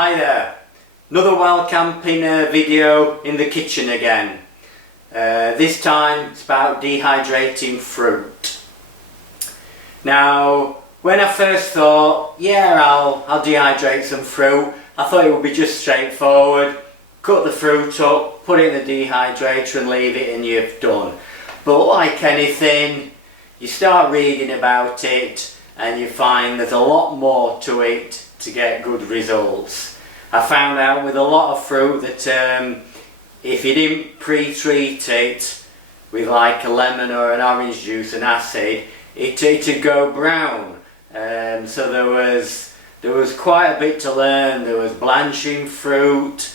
Hi there, another wild camping video in the kitchen again. This time it's about dehydrating fruit. Now when I first thought, yeah, I'll dehydrate some fruit, I thought it would be just straightforward. Cut the fruit up, put it in the dehydrator and leave it and you've done. But like anything, you start reading about it and you find there's a lot more to it to get good results. I found out with a lot of fruit that if you didn't pre-treat it with like a lemon or an orange juice and acid, it'd go brown. So there was quite a bit to learn. There was blanching fruit,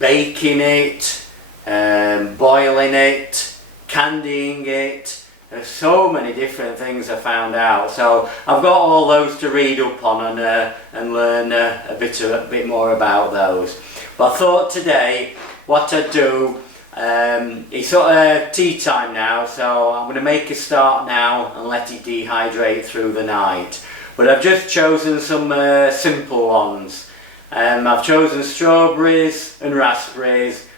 baking it, boiling it, candying it. There's so many different things I found out. So I've got all those to read up on and learn a bit more about those. But I thought today what I'd do, it's sort of tea time now, so I'm going to make a start now and let it dehydrate through the night. But I've just chosen some simple ones. I've chosen strawberries and raspberries,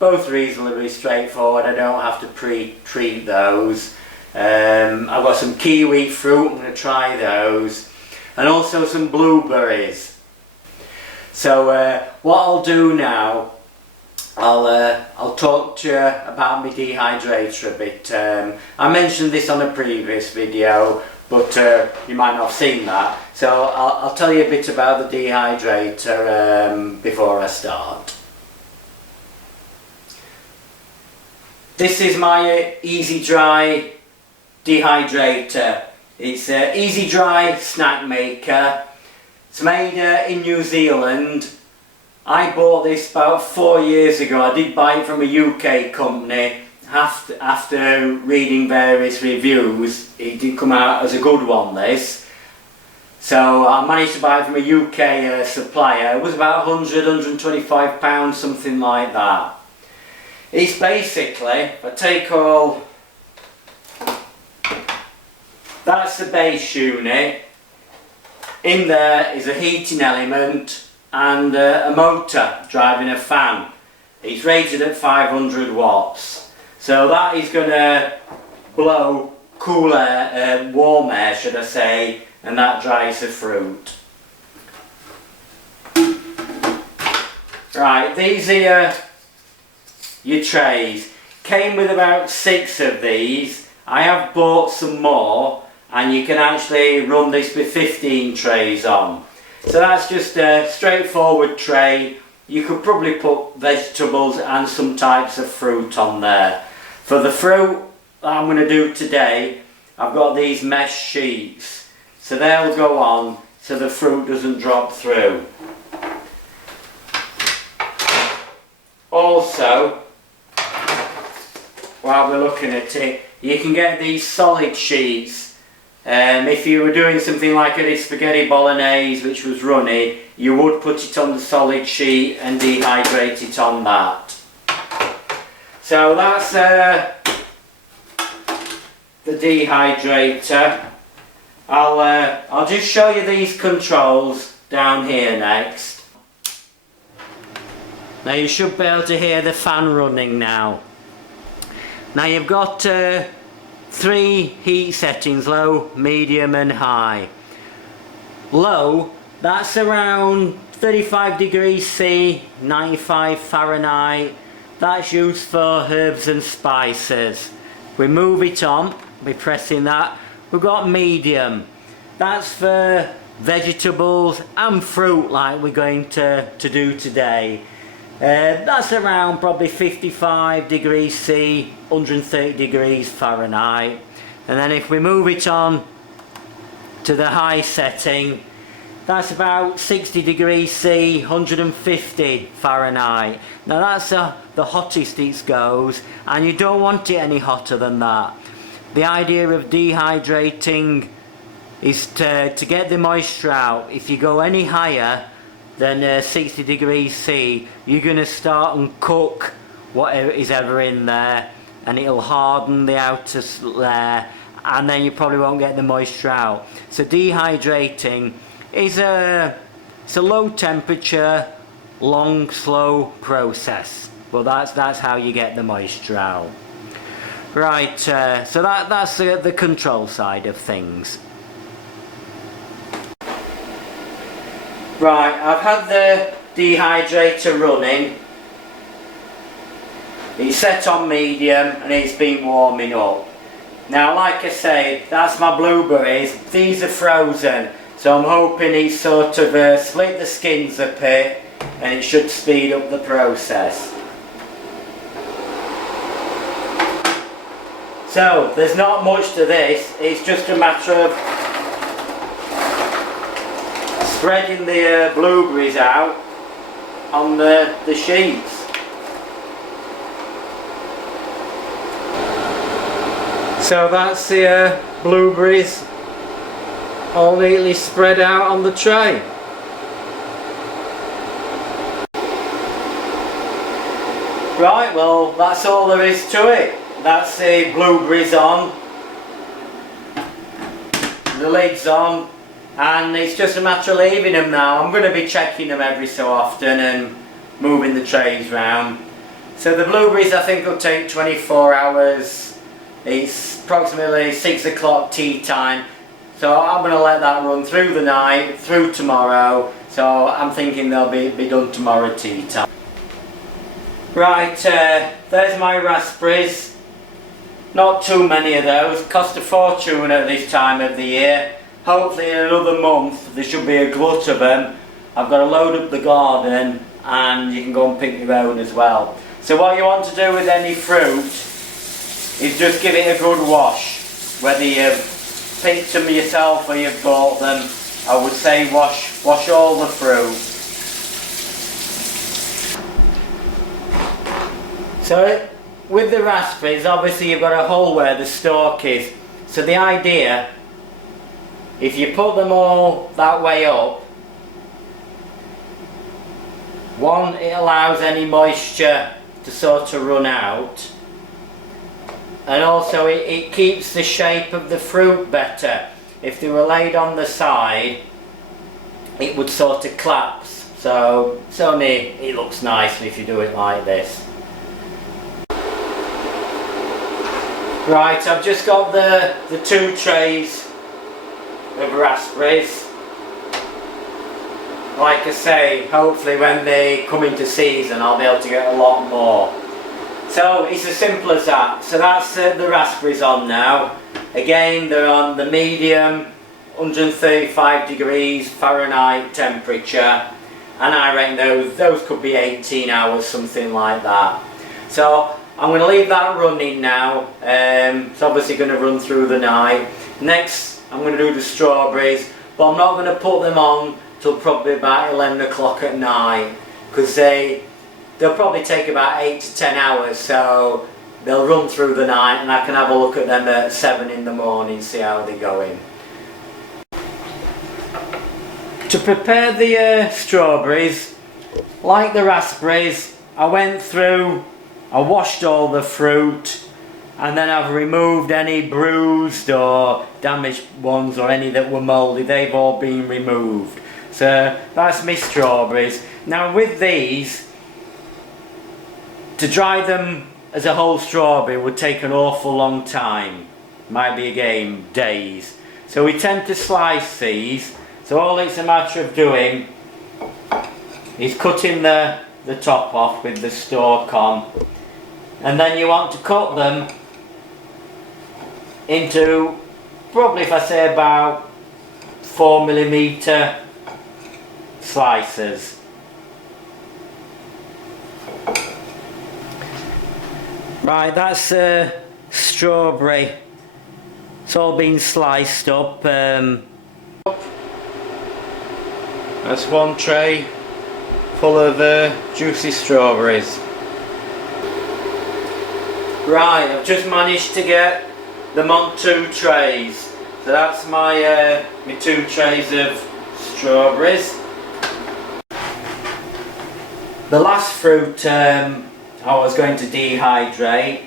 both reasonably straightforward. I don't have to pre-treat those. I've got some kiwi fruit, I'm going to try those, and also some blueberries. So what I'll do now, I'll talk to you about my dehydrator a bit. I mentioned this on a previous video, but you might not have seen that. So I'll tell you a bit about the dehydrator before I start. This is my Ezidri dehydrator. It's Ezidri Snackmaker. It's made in New Zealand. I bought this about 4 years ago. I did buy it from a UK company. After reading various reviews, it did come out as a good one, this. So I managed to buy it from a UK supplier. It was about £125, something like that. It's basically, if I take all, that's the base unit. In there is a heating element and a motor driving a fan. It's rated at 500 watts. So that is going to blow cool air, warm air should I say, and that dries the fruit. Right, these are your trays. Came with about 6 of these. I have bought some more, and you can actually run this with 15 trays on. So that's just a straightforward tray. You could probably put vegetables and some types of fruit on there. For the fruit that I'm going to do today, I've got these mesh sheets. So they'll go on so the fruit doesn't drop through. Also, while we're looking at it, you can get these solid sheets. If you were doing something like a spaghetti bolognese which was runny, you would put it on the solid sheet and dehydrate it on that. So that's the dehydrator. I'll just show you these controls down here next. Now you should be able to hear the fan running now. Now you've got 3 heat settings, low, medium and high. Low, that's around 35 degrees C, 95 Fahrenheit. That's used for herbs and spices. We move it on, we're pressing that. We've got medium. That's for vegetables and fruit like we're going to do today. That's around probably 55 degrees C, 130 degrees Fahrenheit. And then if we move it on to the high setting, that's about 60 degrees C, 150 Fahrenheit. Now that's the hottest it goes, and you don't want it any hotter than that. The idea of dehydrating is to get the moisture out. If you go any higher than 60 degrees C, you're going to start and cook whatever is ever in there, and it'll harden the outer layer, and then you probably won't get the moisture out. So dehydrating is a low temperature, long, slow process, but that's how you get the moisture out. Right, so that's the control side of things. Right, I've had the dehydrator running. It's set on medium and it's been warming up. Now, like I say, that's my blueberries. These are frozen, so I'm hoping it's sort of split the skins a bit, and it should speed up the process. So, there's not much to this, it's just a matter of spreading the blueberries out on the sheets. So that's the blueberries all neatly spread out on the tray. Right, well, that's all there is to it. That's the blueberries on, the lid's on, and it's just a matter of leaving them now. I'm going to be checking them every so often and moving the trays round. So the blueberries I think will take 24 hours. It's approximately 6 o'clock tea time, so I'm going to let that run through the night, through tomorrow, so I'm thinking they'll be done tomorrow tea time. Right, there's my raspberries. Not too many of those, cost a fortune at this time of the year. Hopefully in another month there should be a glut of them. I've got to load up the garden and you can go and pick your own as well. So what you want to do with any fruit is just give it a good wash. Whether you've picked them yourself or you've bought them, I would say wash all the fruit. So with the raspberries, obviously you've got a hole where the stalk is. So the idea, if you put them all that way up, one, it allows any moisture to sort of run out, and also it keeps the shape of the fruit better. If they were laid on the side, it would sort of collapse. So it looks nice if you do it like this. Right, I've just got the 2 trays of raspberries. Like I say, hopefully when they come into season I'll be able to get a lot more. So it's as simple as that. So that's the raspberries on now. Again, they're on the medium, 135 degrees Fahrenheit temperature, and I reckon those could be 18 hours, something like that. So I'm going to leave that running now. It's obviously going to run through the night. Next I'm going to do the strawberries, but I'm not going to put them on till probably about 11 o'clock at night, because they'll probably take about 8 to 10 hours, so they'll run through the night and I can have a look at them at 7 in the morning, see how they're going. To prepare the strawberries, like the raspberries, I went through, I washed all the fruit, and then I've removed any bruised or damaged ones or any that were mouldy. They've all been removed. So that's my strawberries. Now with these, to dry them as a whole strawberry would take an awful long time. Might be again days. So we tend to slice these. So all it's a matter of doing is cutting the top off with the stalk on, and then you want to cut them into, probably if I say about 4mm slices. Right, that's strawberry. It's all been sliced up. That's one tray full of juicy strawberries. Right, I've just managed to get them on 2 trays. So that's my 2 trays of strawberries. The last fruit I was going to dehydrate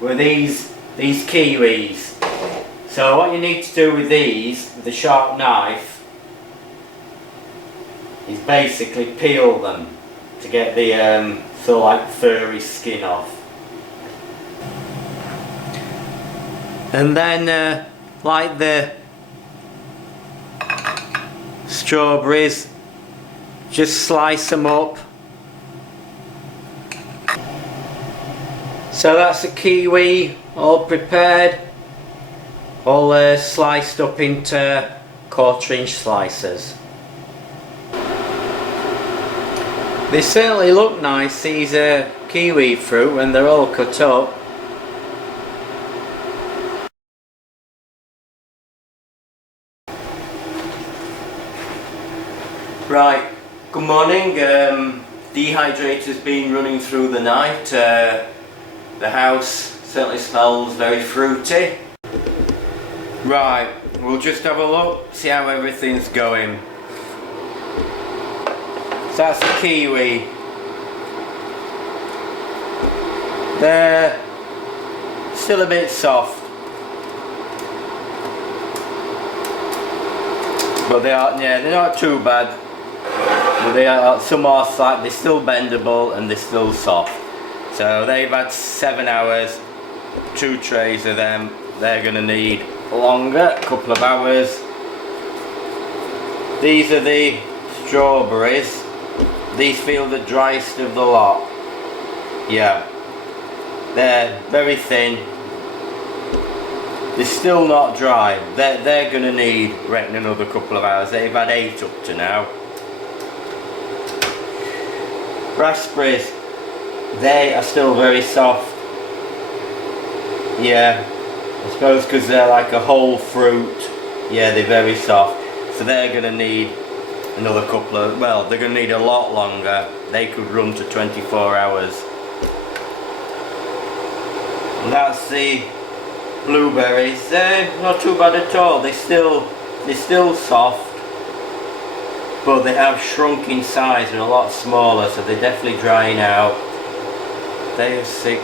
were these kiwis. So what you need to do with these, with a sharp knife, is basically peel them. to get the sort of like furry skin off. And then like the strawberries, just slice them up. So that's the kiwi all prepared, all sliced up into 1/4 inch slices. They certainly look nice, these kiwi fruit, when they're all cut up. Right, good morning. Dehydrator's been running through the night. The house certainly smells very fruity. Right, we'll just have a look, see how everything's going. So that's the kiwi. They're still a bit soft, but they are, yeah, they're not too bad. But they are, some are slightly still bendable and they're still soft. So they've had 7 hours, 2 trays of them. They're going to need longer, a couple of hours. These are the strawberries. These feel the driest of the lot. Yeah, they're very thin. They're still not dry. They're going to need, I reckon, another couple of hours. They've had 8 up to now. Raspberries, they are still very soft. Yeah, I suppose because they're like a whole fruit. Yeah, they're very soft. So they're going to need another couple of, well, they're going to need a lot longer. They could run to 24 hours. And that's the blueberries. They're not too bad at all. They're still soft, but they have shrunk in size and a lot smaller, so they're definitely drying out. They have 6.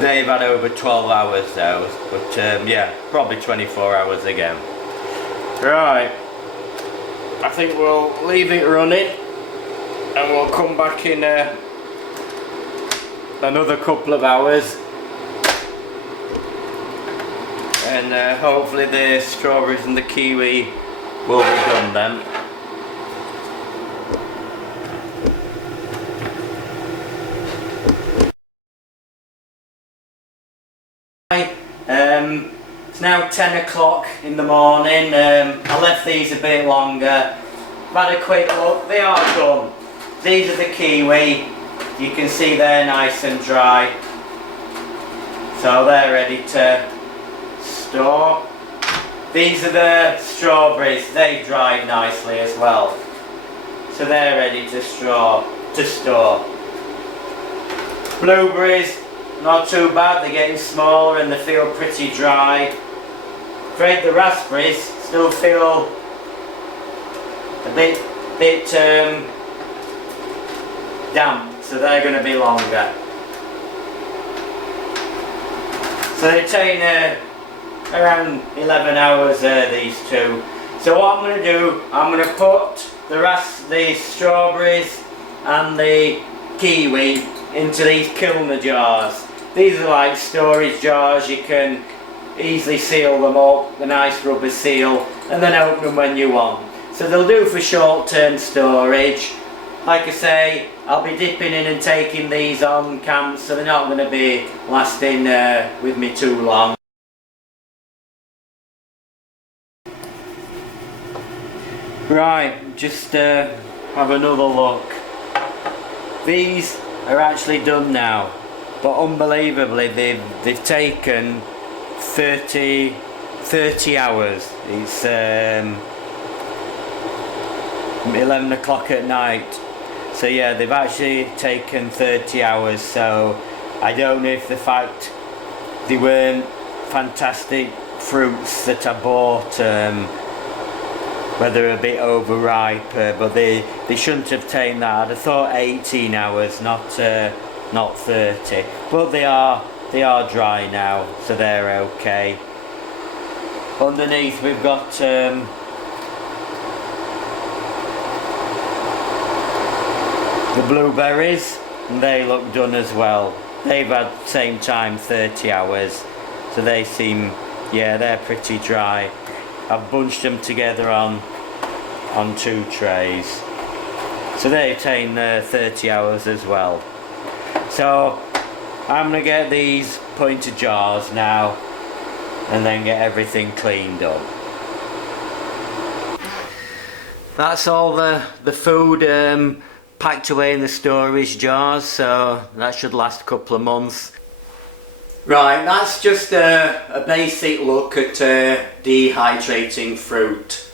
They've had over 12 hours those, but yeah, probably 24 hours again. Right, I think we'll leave it running and we'll come back in another couple of hours, and hopefully the strawberries and the kiwi will be done then. It's now 10 o'clock in the morning. I left these a bit longer. I've had a quick look, they are done. These are the kiwi. You can see they're nice and dry. So they're ready to store. These are the strawberries. They've dried nicely as well. So they're ready to store. Blueberries, not too bad, they're getting smaller and they feel pretty dry. Afraid the raspberries still feel a bit damp, so they're going to be longer. So they take around 11 hours these two. So what I'm going to do, I'm going to put the strawberries and the kiwi into these Kilner jars. These are like storage jars, you can easily seal them up, a nice rubber seal, and then open them when you want. So they'll do for short-term storage. Like I say, I'll be dipping in and taking these on camp, so they're not going to be lasting with me too long. Right, just have another look. These are actually done now, but unbelievably they've taken 30 hours. It's 11 o'clock at night, so yeah, they've actually taken 30 hours. So I don't know if the fact they weren't fantastic fruits that I bought, whether a bit overripe, but they shouldn't have taken that. I thought 18 hours, not 30. But they are dry now, so they're okay. Underneath we've got The blueberries, they look done as well. They've had same time 30 hours, so they seem, yeah, they're pretty dry. I've bunched them together on 2 trays, so they attain 30 hours as well. So I'm gonna get these put into jars now and then get everything cleaned up. That's all the food packed away in the storage jars, so that should last a couple of months. Right, that's just a basic look at dehydrating fruit.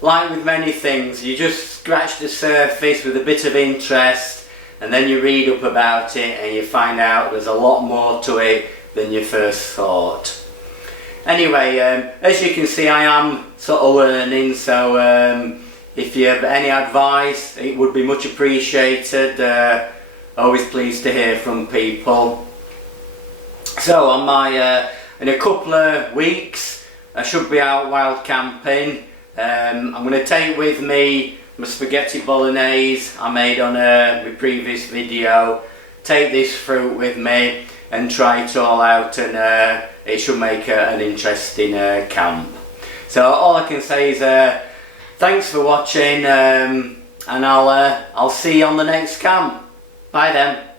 Like with many things, you just scratch the surface with a bit of interest, and then you read up about it and you find out there's a lot more to it than you first thought. Anyway, as you can see, I am sort of learning, so if you have any advice, it would be much appreciated. Always pleased to hear from people. So on my in a couple of weeks I should be out wild camping. I'm going to take with me my spaghetti bolognese I made on my previous video. Take this fruit with me and try it all out, and it should make an interesting camp. So all I can say is thanks for watching, and I'll see you on the next camp. Bye then.